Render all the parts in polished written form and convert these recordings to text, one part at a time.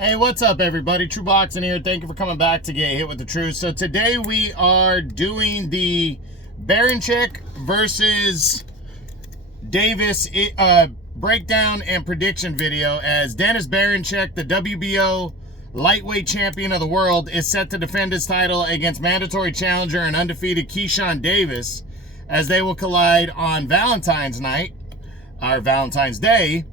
Hey, what's up, everybody? True Boxing here. Thank you for coming back to Get Hit with the Truth. So today we are doing the Berinchyk versus Davis breakdown and prediction video, as Dennis Berinchyk, the WBO lightweight champion of the world, is set to defend his title against mandatory challenger and undefeated Keyshawn Davis, as they will collide on Valentine's night, or Valentine's Day,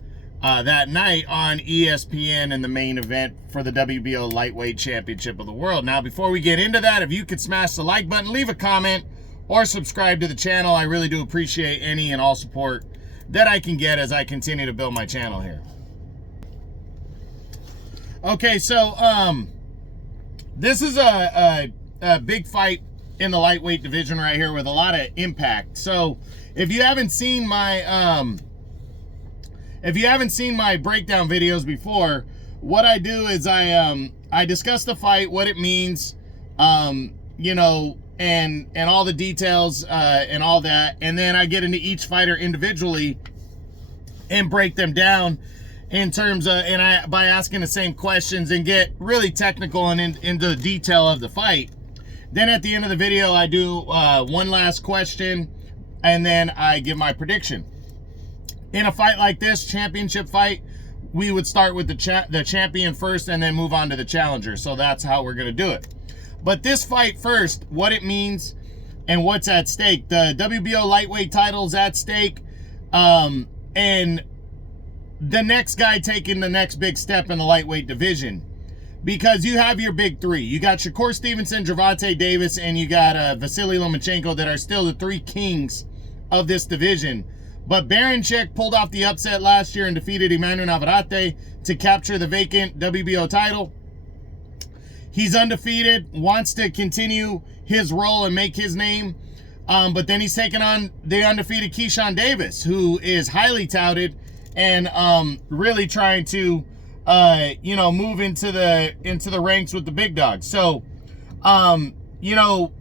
that night on ESPN in the main event for the WBO Lightweight Championship of the World. Now, before we get into that, if you could smash the like button, leave a comment, or subscribe to the channel, I really do appreciate any and all support that I can get as I continue to build my channel here. Okay, so this is a big fight in the lightweight division right here with a lot of impact. So if you haven't seen my breakdown videos before, what I do is I discuss the fight, what it means, you know, and all the details and all that, and then I get into each fighter individually and break them down in terms of, by asking the same questions and get really technical and into the detail of the fight. Then at the end of the video, I do one last question, and then I give my prediction. In a fight like this, championship fight, we would start with the champion first and then move on to the challenger. So that's how we're going to do it. But this fight first, what it means and what's at stake. The WBO lightweight title's at stake, and the next guy taking the next big step in the lightweight division. Because you have your big three. You got Shakur Stevenson, Gervonta Davis, and you got Vasily Lomachenko that are still the three kings of this division. But Berinchyk pulled off the upset last year and defeated Emmanuel Navarrete to capture the vacant WBO title. He's undefeated, wants to continue his role and make his name. But then he's taking on the undefeated Keyshawn Davis, who is highly touted and really trying to, you know, move into the ranks with the big dogs. So, you know,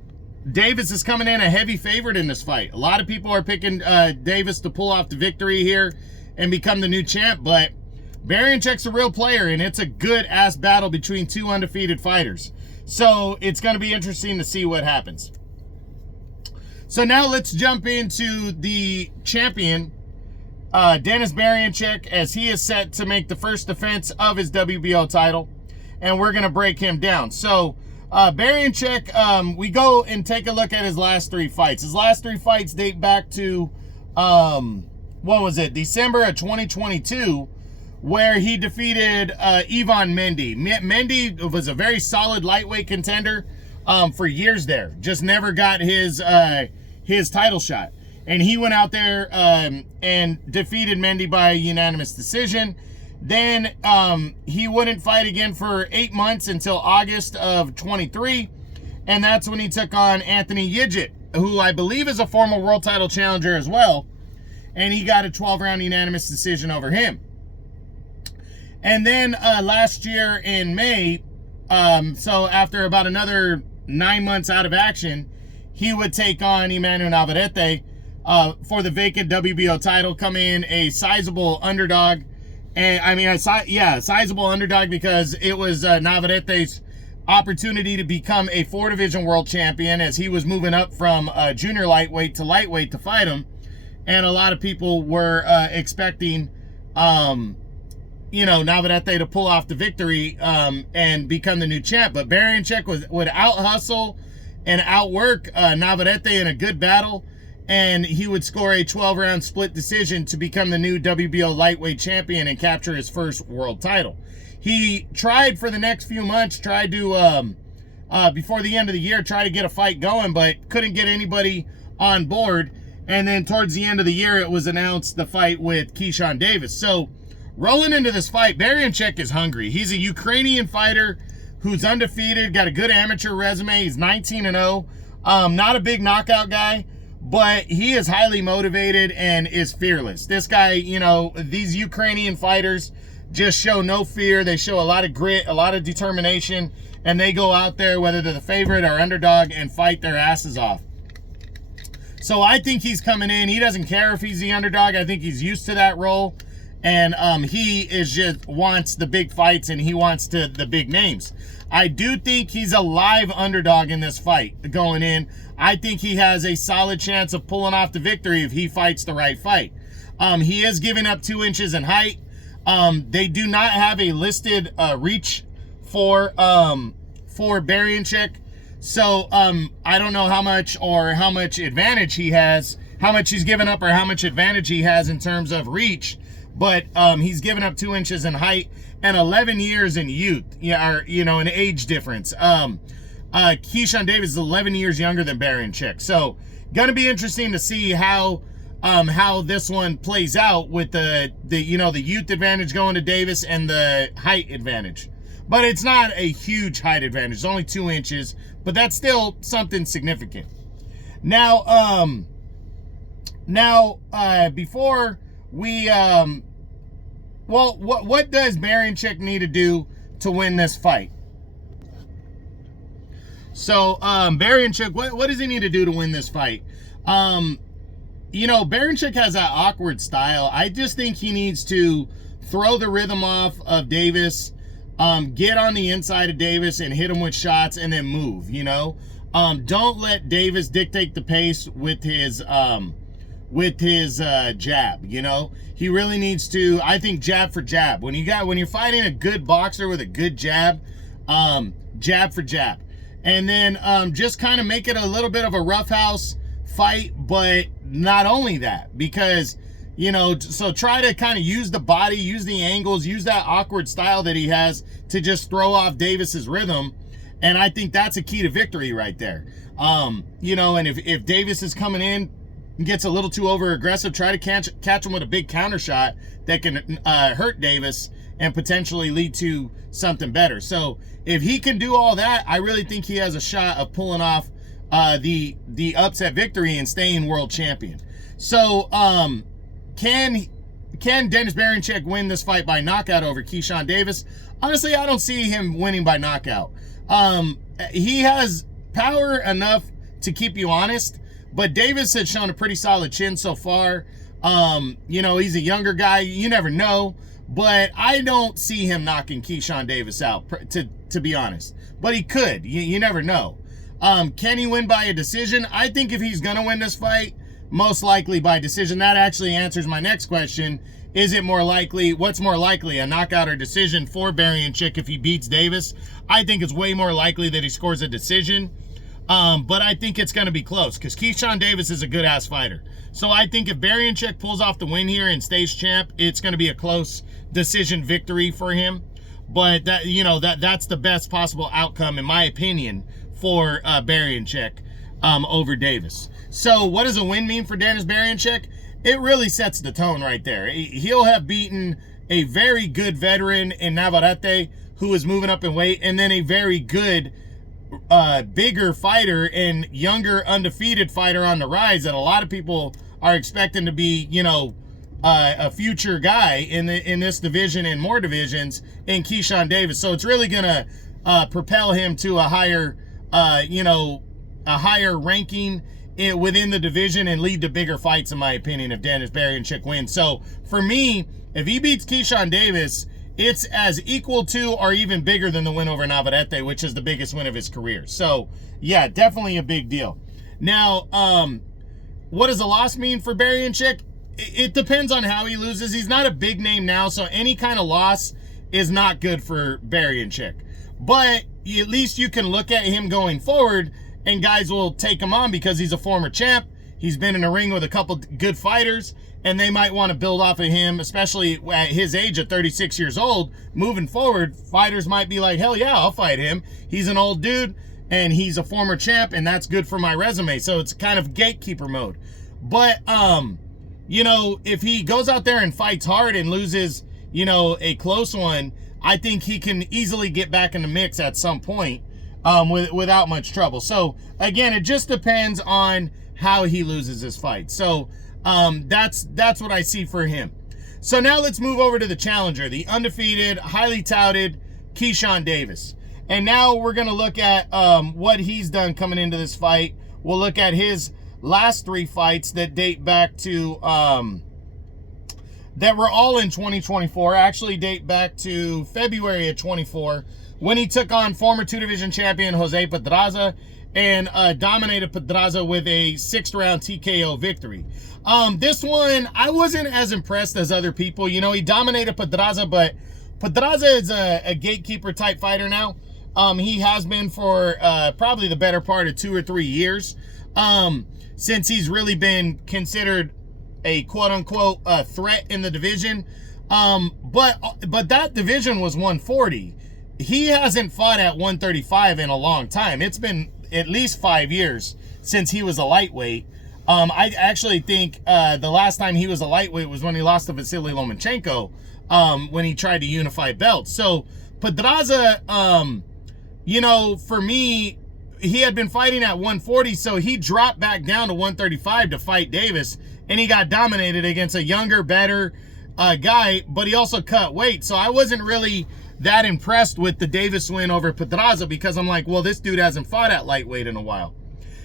Davis is coming in a heavy favorite in this fight. A lot of people are picking Davis to pull off the victory here and become the new champ, but Berincyk's a real player, and it's a good-ass battle between two undefeated fighters. So it's going to be interesting to see what happens. So now let's jump into the champion, Dennis Berinchyk, as he is set to make the first defense of his WBO title, and we're going to break him down. So Berinchyk, we go and take a look at his last three fights. His last three fights date back to, what was it, December of 2022, where he defeated Ivan Mendy. Mendy was a very solid lightweight contender for years there. Just never got his title shot. And he went out there and defeated Mendy by unanimous decision. Then he wouldn't fight again for 8 months until August of 23. And that's when he took on Anthony Yigit, who I believe is a former world title challenger as well. And he got a 12-round unanimous decision over him. And then last year in May, so after about another 9 months out of action, he would take on Emmanuel Navarrete for the vacant WBO title, come in a sizable underdog. And I mean, sizable underdog, because it was Navarrete's opportunity to become a 4-division world champion, as he was moving up from junior lightweight to lightweight to fight him. And a lot of people were expecting, you know, Navarrete to pull off the victory and become the new champ. But Berinchyk would out-hustle and outwork Navarrete in a good battle, and he would score a 12-round split decision to become the new WBO lightweight champion and capture his first world title. He tried for the next few months, tried to, before the end of the year, try to get a fight going, but couldn't get anybody on board. And then towards the end of the year, it was announced the fight with Keyshawn Davis. So rolling into this fight, Berinchyk is hungry. He's a Ukrainian fighter who's undefeated, got a good amateur resume. He's 19-0. Not a big knockout guy, but he is highly motivated and is fearless. This guy, you know, these Ukrainian fighters just show no fear. They show a lot of grit, a lot of determination, and they go out there, whether they're the favorite or underdog, and fight their asses off. So I think he's coming in. He doesn't care if he's the underdog. I think he's used to that role. And he is just wants the big fights, and he wants the big names. I do think he's a live underdog in this fight going in. I think he has a solid chance of pulling off the victory if he fights the right fight. He is giving up 2 inches in height. They do not have a listed reach for Berinchyk. So I don't know how much advantage he has, how much he's given up, or how much advantage he has in terms of reach. But he's given up 2 inches in height and 11 years in youth, or an age difference. Keyshawn Davis is 11 years younger than Berinchyk, so gonna be interesting to see how this one plays out with the youth advantage going to Davis and the height advantage. But it's not a huge height advantage; it's only 2 inches, but that's still something significant. Now, before we what does Berinchyk need to do to win this fight? So Berinchyk, what does he need to do to win this fight? Berinchyk has that awkward style. I just think he needs to throw the rhythm off of Davis, get on the inside of Davis and hit him with shots, and then move. Don't let Davis dictate the pace with his jab. He really needs to, I think, jab for jab. When you're fighting a good boxer with a good jab, jab for jab, and then just kind of make it a little bit of a roughhouse fight. But not only that, because so try to kind of use the body, use the angles, use that awkward style that he has to just throw off Davis's rhythm. And I think that's a key to victory right there. And if Davis is coming in, gets a little too over aggressive, try to catch him with a big counter shot that can hurt Davis and potentially lead to something better. So if he can do all that, I really think he has a shot of pulling off the upset victory and staying world champion. So can Dennis Berinchyk win this fight by knockout over Keyshawn Davis? Honestly, I don't see him winning by knockout. He has power enough to keep you honest, but Davis has shown a pretty solid chin so far. He's a younger guy. You never know. But I don't see him knocking Keyshawn Davis out, to be honest. But he could. You never know. Can he win by a decision? I think if he's going to win this fight, most likely by decision. That actually answers my next question. Is it more likely, what's more likely, a knockout or decision for Berinchyk if he beats Davis? I think it's way more likely that he scores a decision. But I think it's going to be close because Keyshawn Davis is a good-ass fighter. So I think if Berinchyk pulls off the win here and stays champ, it's going to be a close decision victory for him. But that's the best possible outcome, in my opinion, for Berinchyk over Davis. So what does a win mean for Dennis Berinchyk? It really sets the tone right there. He'll have beaten a very good veteran in Navarrete who is moving up in weight, and then a very good bigger fighter and younger undefeated fighter on the rise that a lot of people are expecting to be, a future guy in this division and more divisions in Keyshawn Davis. So it's really gonna propel him to a higher ranking within the division and lead to bigger fights, in my opinion, if Dennis Berinchyk wins. So for me, if he beats Keyshawn Davis, it's as equal to or even bigger than the win over Navarrete, which is the biggest win of his career. So, yeah, definitely a big deal. Now, what does a loss mean for Berinchyk? It depends on how he loses. He's not a big name now, so any kind of loss is not good for Berinchyk. But at least you can look at him going forward, and guys will take him on because he's a former champ. He's been in a ring with a couple good fighters, and they might want to build off of him, especially at his age at 36 years old. Moving forward, fighters might be like, hell yeah, I'll fight him. He's an old dude, and he's a former champ, and that's good for my resume. So it's kind of gatekeeper mode. But, if he goes out there and fights hard and loses, a close one, I think he can easily get back in the mix at some point without much trouble. So, again, it just depends on how he loses his fight. So, that's what I see for him. So now let's move over to the challenger, the undefeated, highly touted Keyshawn Davis. And now we're going to look at what he's done coming into this fight. We'll look at his last 3 fights that date back to that were all in 2024 actually date back to February of 24 when he took on former 2-division champion Jose Pedraza and dominated Pedraza with a 6th round TKO victory. This one, I wasn't as impressed as other people. You know, he dominated Pedraza, but Pedraza is a gatekeeper type fighter now. He has been for probably the better part of 2 or 3 years since he's really been considered a quote-unquote threat in the division. But that division was 140. He hasn't fought at 135 in a long time. It's been at least 5 years since he was a lightweight. I actually think the last time he was a lightweight was when he lost to Vasily Lomachenko when he tried to unify belts. So Pedraza, you know, for me, he had been fighting at 140, so he dropped back down to 135 to fight Davis, and he got dominated against a younger, better guy, but he also cut weight. So I wasn't really that impressed with the Davis win over Pedraza because I'm like, well, this dude hasn't fought at lightweight in a while.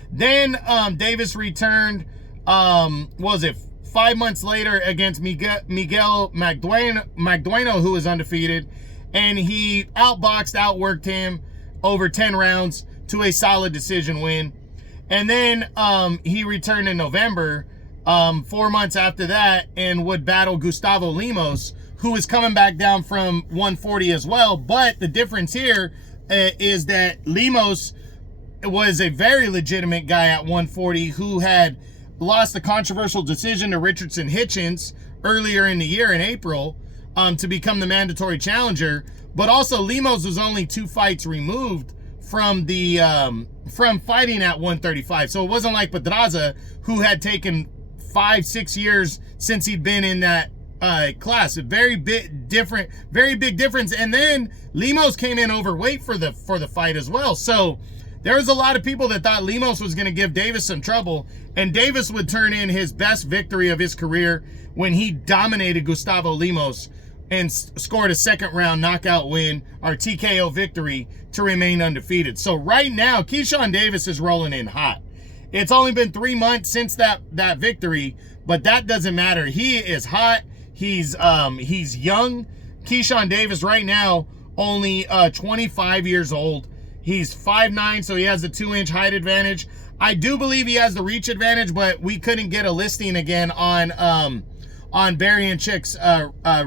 Then Davis returned, what was it, 5 months later against Miguel Magdueno, who was undefeated, and he outworked him over 10 rounds to a solid decision win. And then he returned in November, 4 months after that, and would battle Gustavo Lemos, who is coming back down from 140 as well. But the difference here is that Lemos was a very legitimate guy at 140 who had lost a controversial decision to Richardson Hitchens earlier in the year in April to become the mandatory challenger. But also Lemos was only 2 fights removed from the from fighting at 135. So it wasn't like Pedraza, who had taken 5-6 years since he'd been in that class. A very big difference. And then Lemos came in overweight for the fight as well. So there was a lot of people that thought Lemos was going to give Davis some trouble, and Davis would turn in his best victory of his career when he dominated Gustavo Lemos and scored a 2nd round knockout win, or TKO victory, to remain undefeated. So right now, Keyshawn Davis is rolling in hot. It's only been 3 months since that victory, but that doesn't matter. He is hot. He's young. Keyshawn Davis right now only 25 years old. He's 5'9", so he has the 2-inch height advantage. I do believe he has the reach advantage, but we couldn't get a listing again on Berincyk's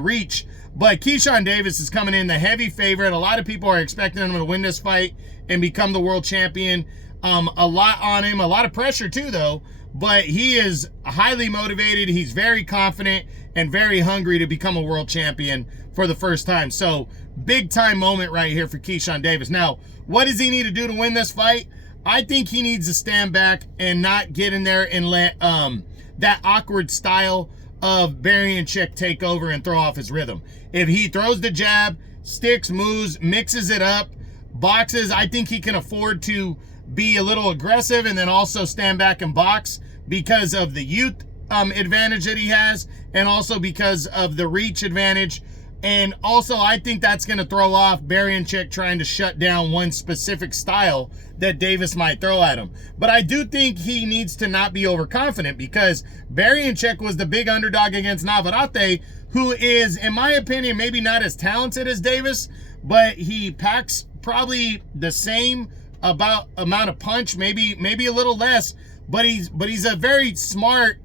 reach. But Keyshawn Davis is coming in the heavy favorite. A lot of people are expecting him to win this fight and become the world champion. A lot on him, a lot of pressure too, though. But he is highly motivated. He's very confident and very hungry to become a world champion for the first time. So big time moment right here for Keyshawn Davis. Now, what does he need to do to win this fight? I think he needs to stand back and not get in there and let that awkward style of Berinchyk take over and throw off his rhythm. If he throws the jab, sticks, moves, mixes it up, boxes, I think he can afford to be a little aggressive and then also stand back and box because of the youth advantage that he has, and also because of the reach advantage. And also, I think that's going to throw off Berinchyk trying to shut down one specific style that Davis might throw at him. But I do think he needs to not be overconfident, because Berinchyk was the big underdog against Navarrete, who is, in my opinion, maybe not as talented as Davis, but he packs probably the same amount of punch, maybe a little less, but he's a very smart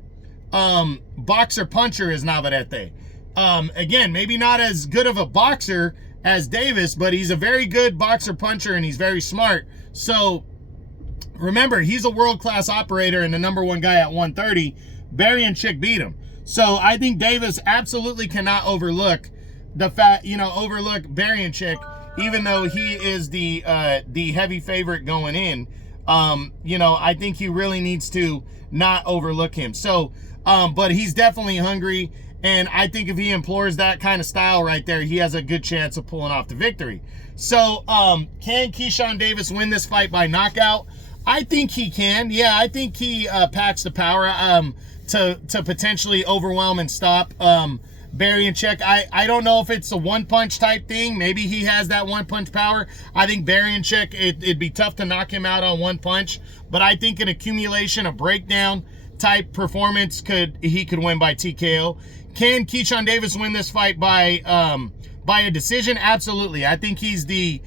boxer puncher as Navarrete. Again, maybe not as good of a boxer as Davis, but he's a very good boxer puncher and he's very smart. So remember, he's a world-class operator and the #1 guy at 130. Berinchyk beat him. So I think Davis absolutely cannot overlook overlook Berinchyk, even though he is the heavy favorite going in. I think he really needs to not overlook him. So, but he's definitely hungry. And I think if he implores that kind of style right there, he has a good chance of pulling off the victory. So, can Keyshawn Davis win this fight by knockout? I think he can. Yeah, I think he packs the power to potentially overwhelm and stop Berinchyk. I don't know if it's a one-punch type thing. Maybe he has that one-punch power. I think Berinchyk, it'd be tough to knock him out on one punch. But I think an accumulation, a breakdown type performance, he could win by TKO. Can Keyshawn Davis win this fight by a decision? Absolutely. I think he's the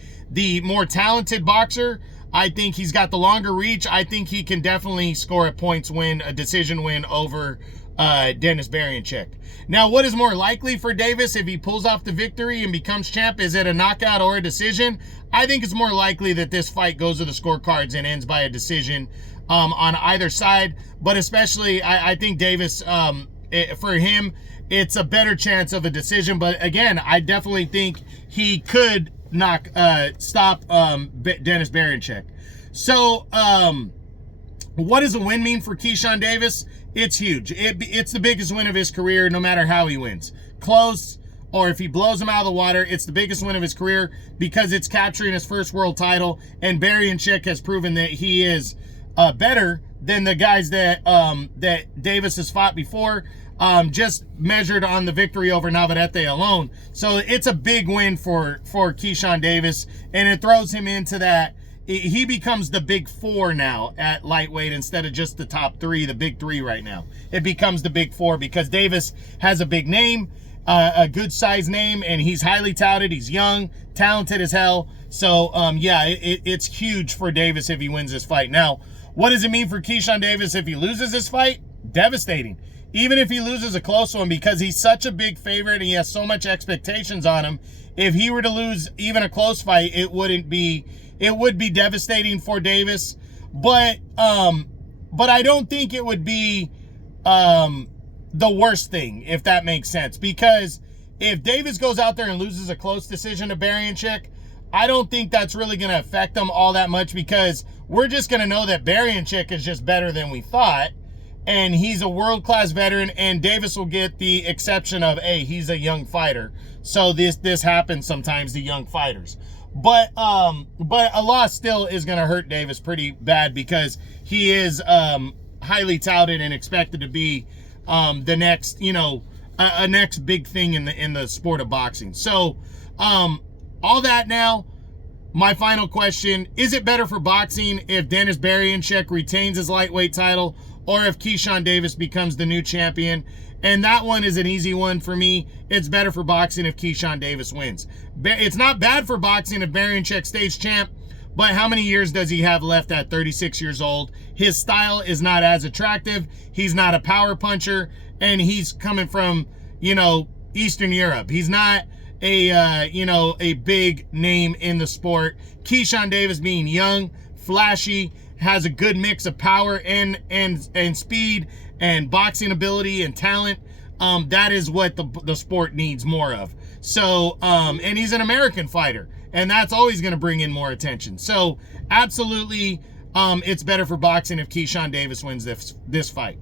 more talented boxer. I think he's got the longer reach. I think he can definitely score a decision win over Dennis Berinchyk. Now, what is more likely for Davis if he pulls off the victory and becomes champ? Is it a knockout or a decision? I think it's more likely that this fight goes to the scorecards and ends by a decision on either side. But especially, I think Davis, for him, it's a better chance of a decision. But again, I definitely think he could stop Dennis Berinchyk. So, what does a win mean for Keyshawn Davis? It's huge. It's the biggest win of his career, no matter how he wins. Close, or if he blows him out of the water, it's the biggest win of his career because it's capturing his first world title, and Berinchyk has proven that he is better than the guys that Davis has fought before, just measured on the victory over Navarrete alone. So it's a big win for Keyshawn Davis, and it throws him into that. He becomes the big four now at lightweight instead of just the top three, the big three right now. It becomes the big four because Davis has a big name, a good size name, and he's highly touted. He's young, talented as hell. So, yeah, it's huge for Davis if he wins this fight. Now, what does it mean for Keyshawn Davis if he loses this fight? Devastating. Even if he loses a close one, because he's such a big favorite and he has so much expectations on him. If he were to lose even a close fight, it would be devastating for Davis. But I don't think it would be the worst thing, if that makes sense. Because if Davis goes out there and loses a close decision to Berinchyk, I don't think that's really going to affect him all that much, because we're just going to know that Berinchyk is just better than we thought. And he's a world-class veteran, and Davis will get the exception of, hey, he's a young fighter. So this happens sometimes to young fighters. But a loss still is going to hurt Davis pretty bad, because he is highly touted and expected to be the next, a next big thing in the sport of boxing. So all that now, my final question, is it better for boxing if Dennis Berinchyk retains his lightweight title, or if Keyshawn Davis becomes the new champion? And that one is an easy one for me. It's better for boxing if Keyshawn Davis wins. It's not bad for boxing if Berinchyk stays champ, but how many years does he have left at 36 years old? His style is not as attractive. He's not a power puncher, and he's coming from, Eastern Europe. He's not a big name in the sport. Keyshawn Davis, being young, flashy, has a good mix of power and speed and boxing ability and talent. That is what the sport needs more of. So, and he's an American fighter, and that's always going to bring in more attention. So, absolutely, it's better for boxing if Keyshawn Davis wins this fight.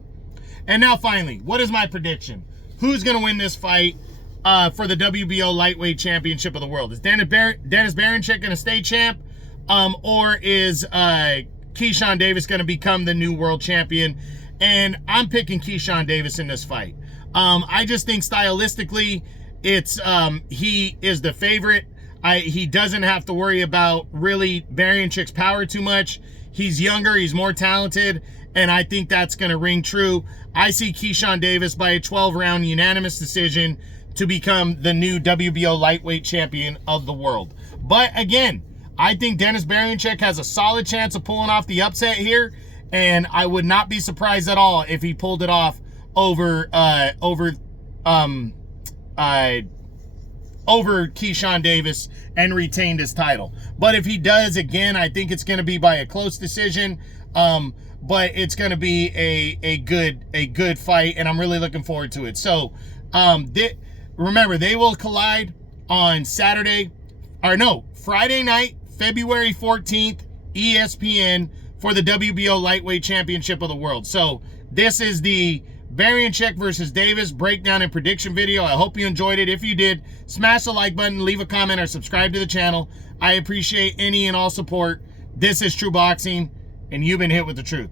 And now, finally, what is my prediction? Who's going to win this fight for the WBO Lightweight Championship of the World? Is Dennis Berinchyk going to stay champ, or is Keyshawn Davis going to become the new world champion? And I'm picking Keyshawn Davis in this fight. I just think stylistically, it's he is the favorite. He doesn't have to worry about really Berincyk's power too much. He's younger, he's more talented, and I think that's going to ring true. I see Keyshawn Davis by a 12-round unanimous decision to become the new WBO lightweight champion of the world. But again, I think Dennis Berinchyk has a solid chance of pulling off the upset here, and I would not be surprised at all if he pulled it off over Keyshawn Davis and retained his title. But if he does, again, I think it's going to be by a close decision. But it's going to be a good fight, and I'm really looking forward to it. So, remember, they will collide on Friday night, February 14th, ESPN, for the WBO Lightweight Championship of the World. So this is the Berinchyk versus Davis breakdown and prediction video. I hope you enjoyed it. If you did, smash the like button, leave a comment, or subscribe to the channel. I appreciate any and all support. This is True Boxing, and you've been hit with the truth.